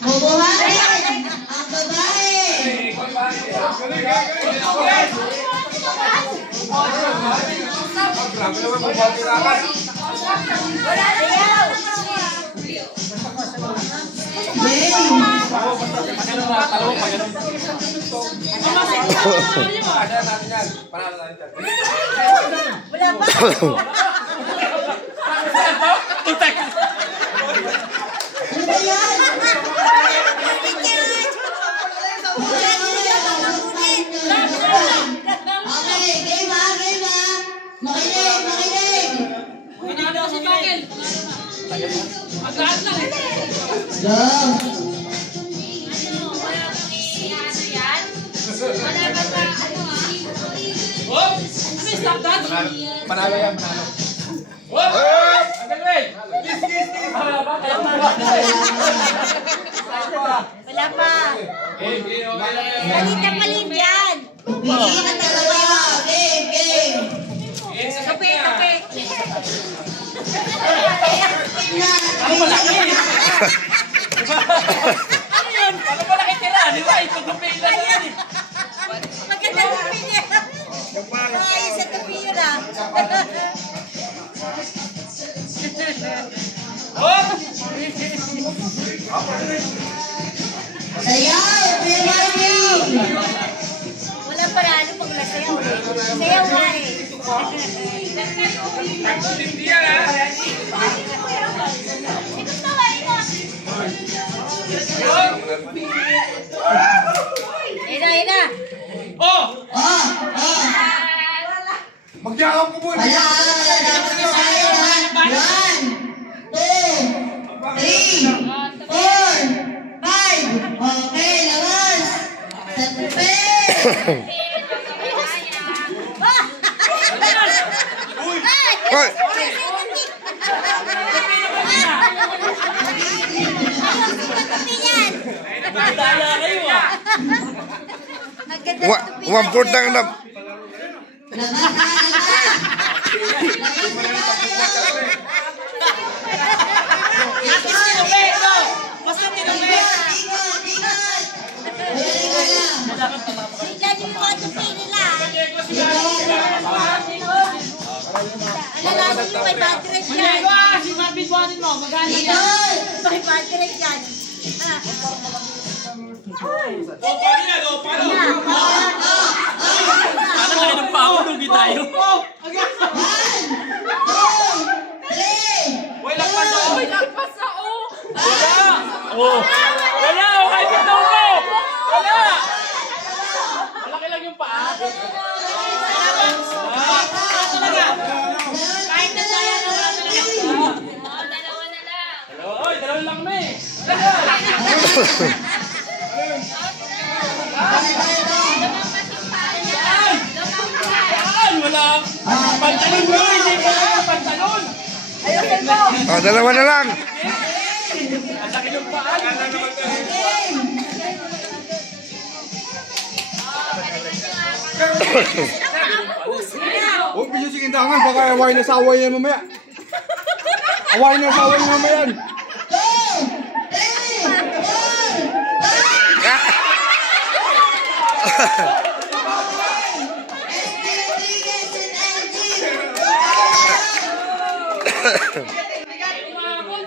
Bubuhatin ang babae. Wala pa. Mag-lahat lang eh. Wala bang i-ano yan? Wala bang ano Oh! Ano yung stop that? Panalo yan, panalo. Oh! Ang galing! Wala pa. Palita palin dyan. Pili ng dalawa. Game. Kape, kape. Ano ba laki? Ano yun? Ano ba laki tira? Di ba? Ito kape lang yan eh. Maganda yung pinya. Ay, sa tabi yun ah. Oh! Sayaw! Kuya Marvin! Wala pa na ano pag nasayaw eh. Sayaw nga eh. Hindi yan ha? Ito tawa, ito. Ina. Oh! Magyakap ko po. Wala. Dapat na tayo. 1, 2, 3, 4, 5. Okay, labas. Tape. Hoy! Dala kayo ah! Wampurt lang na. Basta tinubi! Si Marvin Juanin mo, magana yan! May patrick yan. O, paano yan? O, paano? Paano tayo ng pakutugi tayo? Uy, lagpas sa O! Lagpas sa O. Wala! Oh! Wala! O, kahit ito mo! Wala! Malaki lang yung paa. Kahit na tayo, wala talaga. Dalawa na lang. Oy, dalawa lang na eh. Saan? Wala. Pantalon mo, hindi ka lang yung pantalon. Oh, dalawa na lang. Ang laki yung paa. Huwag mo sige tangan, baka away na sa away yan mamaya. Away na sa away yan mamaya yan. Umabot.